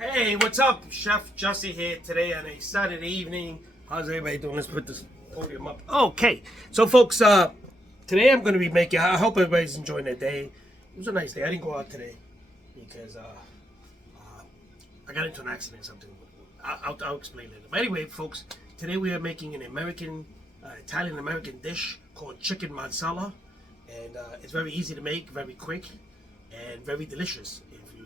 Hey, what's up? Chef Jussie here today on a Saturday evening. How's everybody doing? Let's put this podium up. Okay, so folks, today I'm going to be making, I hope everybody's enjoying their day. It was a nice day. I didn't go out today because I got into an accident or something. I'll explain later. But anyway, folks, today we are making an Italian-American dish called chicken Masala. And it's very easy to make, very quick, and very delicious if you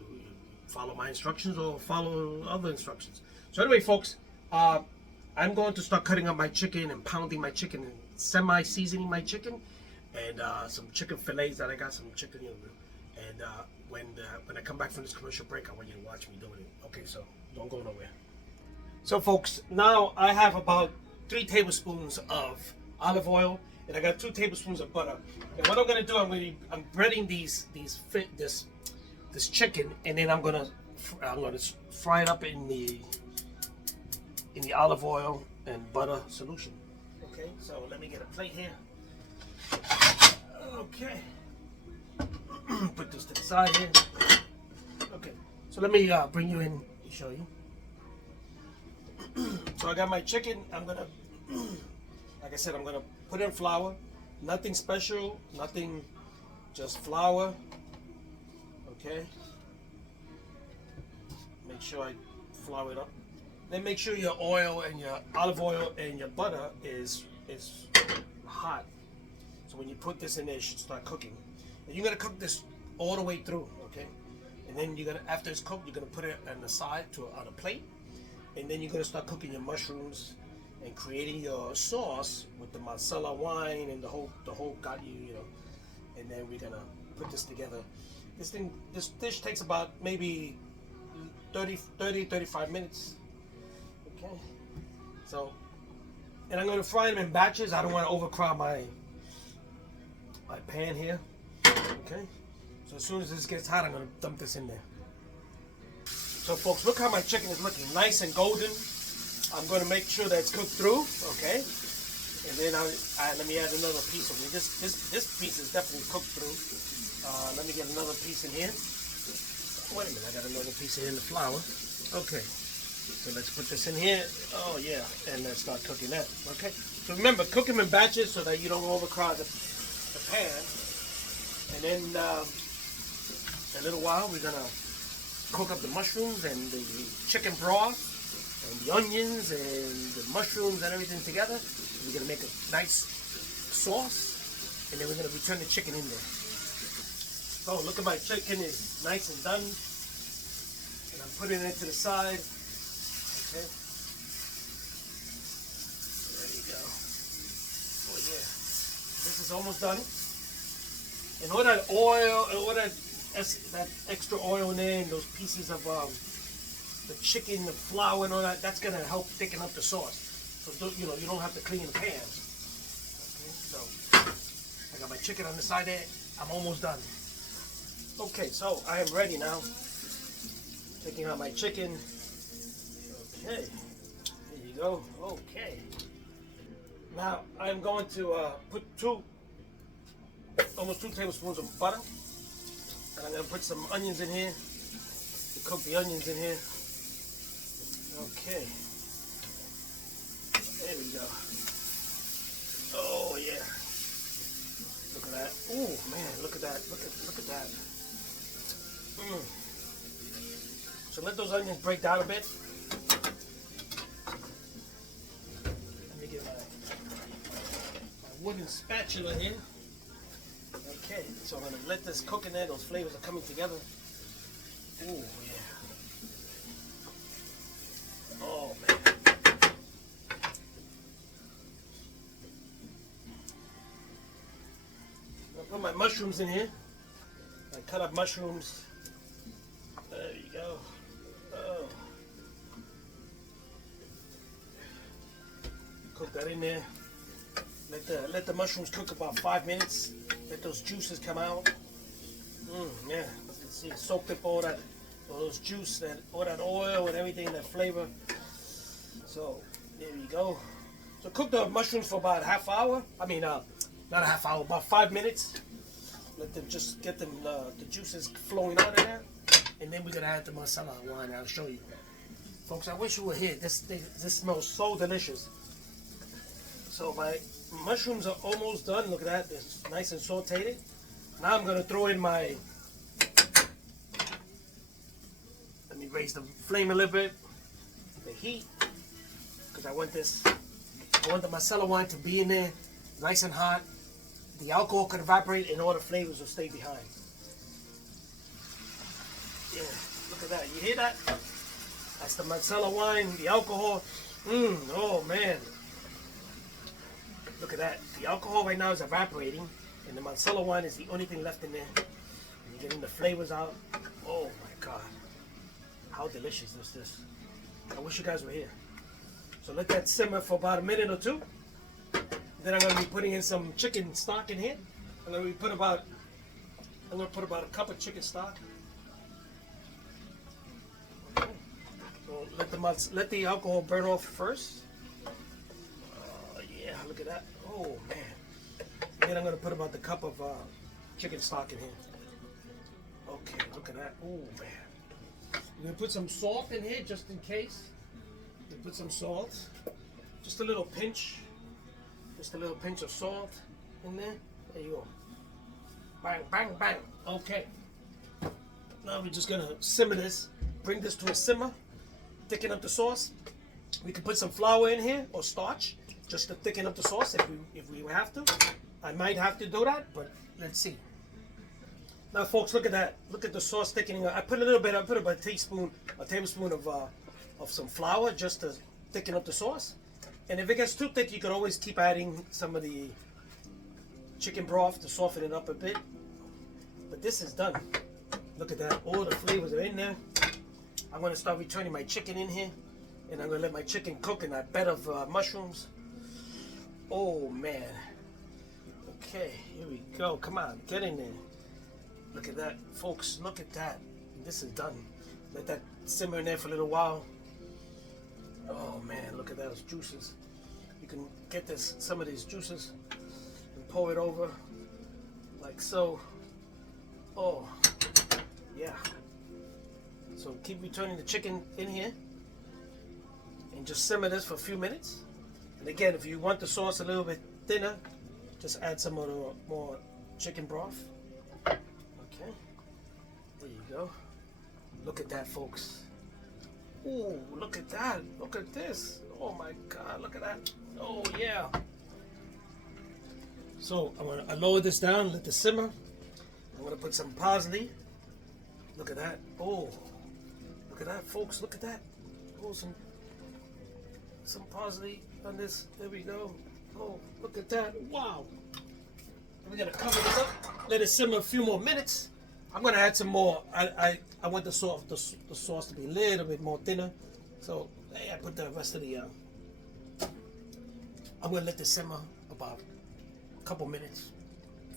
follow my instructions or follow other instructions. So anyway, folks, I'm going to start cutting up my chicken and pounding my chicken and semi-seasoning my chicken, and some chicken fillets that I got, some chicken. And when I come back from this commercial break, I want you to watch me doing it. Okay, so don't go nowhere. So folks, now I have about 3 tablespoons of olive oil, and I got 2 tablespoons of butter. And what I'm gonna do, I'm breading this chicken, and then I'm gonna fry it up in the olive oil and butter solution. Okay, so let me get a plate here. Okay, put this to the side here. Okay, so let me bring you in and show you. So I got my chicken. I'm gonna, like I said, I'm gonna put in flour. Nothing special, nothing, just flour. Okay. Make sure I flour it up. Then make sure your oil and your olive oil and your butter is hot. So when you put this in there, it should start cooking. And you're gonna cook this all the way through, okay? And then you're gonna, after it's cooked, you're gonna put it on the side on a plate. And then you're gonna start cooking your mushrooms and creating your sauce with the Masala wine and the whole you know. And then we're gonna put this together. This dish takes about maybe 35 minutes. Okay. So, and I'm gonna fry them in batches. I don't want to overcrowd my pan here. Okay. So as soon as this gets hot, I'm gonna dump this in there. So folks, look how my chicken is looking, nice and golden. I'm going to make sure that it's cooked through, okay? And then let me add another piece of it. This piece is definitely cooked through. Let me get another piece in here. Wait a minute, I got another piece in the flour. Okay, so let's put this in here. Oh yeah, and let's start cooking that. Okay. So remember, cook them in batches so that you don't overcrowd the pan. And then in a little while, we're gonna cook up the mushrooms and the chicken broth and the onions and the mushrooms and everything together. We're gonna make a nice sauce, and then we're gonna return the chicken in there. Oh, look at my chicken is nice and done, and I'm putting it to the side. Okay, there you go. Oh yeah, this is almost done. And all that oil, all that extra oil in there, and those pieces of the chicken, the flour, and all that, that's gonna help thicken up the sauce. So you don't have to clean the pan. Okay, so I got my chicken on the side there. I'm almost done. Okay, so I am ready now. Taking out my chicken. Okay, there you go. Okay. Now I'm going to put almost 2 tablespoons of butter. And I'm going to put some onions in here. Cook the onions in here. Okay. There we go. Oh yeah. Look at that. Oh man, look at that. Look at that. So let those onions break down a bit. Let me get my wooden spatula here. Okay, so I'm going to let this cook in there. Those flavors are coming together. Oh, yeah. Oh, man. I'll put my mushrooms in here. I cut up mushrooms. There you go. Oh. Cook that in there. Let the mushrooms cook about 5 minutes. Let those juices come out. Yeah, see, soaked up all those juice, all that oil and everything, that flavor. So there you go. So cook the mushrooms for about a half hour. I mean, not a half hour, about 5 minutes. Let them just get them the juices flowing out of there. and then we're gonna add the masala wine. I'll show you, folks. I wish you were here. This smells so delicious. So my mushrooms are almost done. Look at that. It's nice and sauteed. Now I'm gonna throw in my. Let me raise the flame a little bit. The heat, because I want the masala wine to be in there, nice and hot. The alcohol could evaporate and all the flavors will stay behind. Yeah, look at that. You hear that? That's the masala wine, the alcohol. Oh man. Look at that. The alcohol right now is evaporating, and the masala wine is the only thing left in there. And you're getting the flavors out. Oh my God. How delicious is this? I wish you guys were here. So let that simmer for about a minute or two. Then I'm going to be putting in some chicken stock in here. I'm going to put about a cup of chicken stock. Okay. So let the alcohol burn off first. Yeah, look at that. Oh man. Then I'm going to put about the cup of chicken stock in here. Okay, look at that. Oh man. I'm going to put some salt in here just in case. Put some salt. Just a little pinch. Just a little pinch of salt in there. There you go. Bang, bang, bang. Okay. Now we're just going to simmer this. Bring this to a simmer. Thicken up the sauce. We can put some flour in here or starch just to thicken up the sauce if we have to. I might have to do that, but let's see. Now, folks, look at that. Look at the sauce thickening. I put about a tablespoon of some flour just to thicken up the sauce. And if it gets too thick, you can always keep adding some of the chicken broth to soften it up a bit. But this is done. Look at that. All the flavors are in there. I'm going to start returning my chicken in here. And I'm going to let my chicken cook in that bed of mushrooms. Oh, man. Okay, here we go. Come on, get in there. Look at that, folks. Look at that. This is done. Let that simmer in there for a little while. Oh man, look at those juices. You can get some of these juices and pour it over like so. Oh, yeah. So keep returning the chicken in here and just simmer this for a few minutes. And again, if you want the sauce a little bit thinner, just add some more chicken broth. Okay, there you go. Look at that, folks. Oh, look at that. Look at this. Oh my God, look at that. Oh yeah. So I lower this down, let this simmer. I'm gonna put some parsley. Look at that. Oh, look at that, folks. Look at that. Oh, some parsley on this. There we go. Oh, look at that. Wow. We're gonna cover this up. Let it simmer a few more minutes. I'm gonna add some more. I want the sauce to be a little bit more thinner. So I put the rest of the. I'm gonna let this simmer about a couple minutes,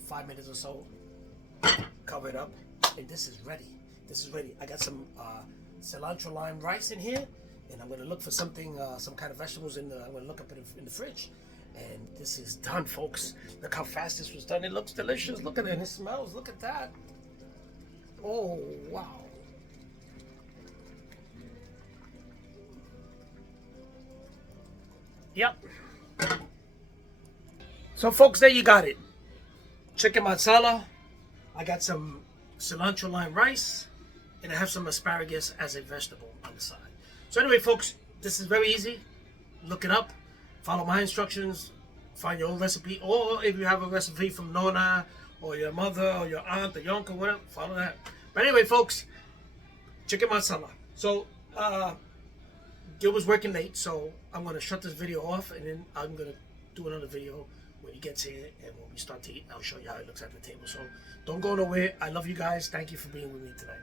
5 minutes or so. Cover it up, and this is ready. This is ready. I got some cilantro lime rice in here, and I'm gonna look for something, some kind of vegetables I'm gonna look up in the fridge. And this is done, folks. Look how fast this was done. It looks delicious. Look at it. It smells. Look at that. Oh, wow. Yep. So, folks, there you got it. Chicken masala. I got some cilantro lime rice. And I have some asparagus as a vegetable on the side. So anyway, folks, this is very easy. Look it up. Follow my instructions, find your own recipe, or if you have a recipe from Nona, or your mother, or your aunt, or your uncle, whatever, follow that. But anyway, folks, chicken masala. So, Gil was working late, so I'm going to shut this video off, and then I'm going to do another video when he gets here, and when we start to eat, I'll show you how it looks at the table. So, don't go nowhere. I love you guys. Thank you for being with me today.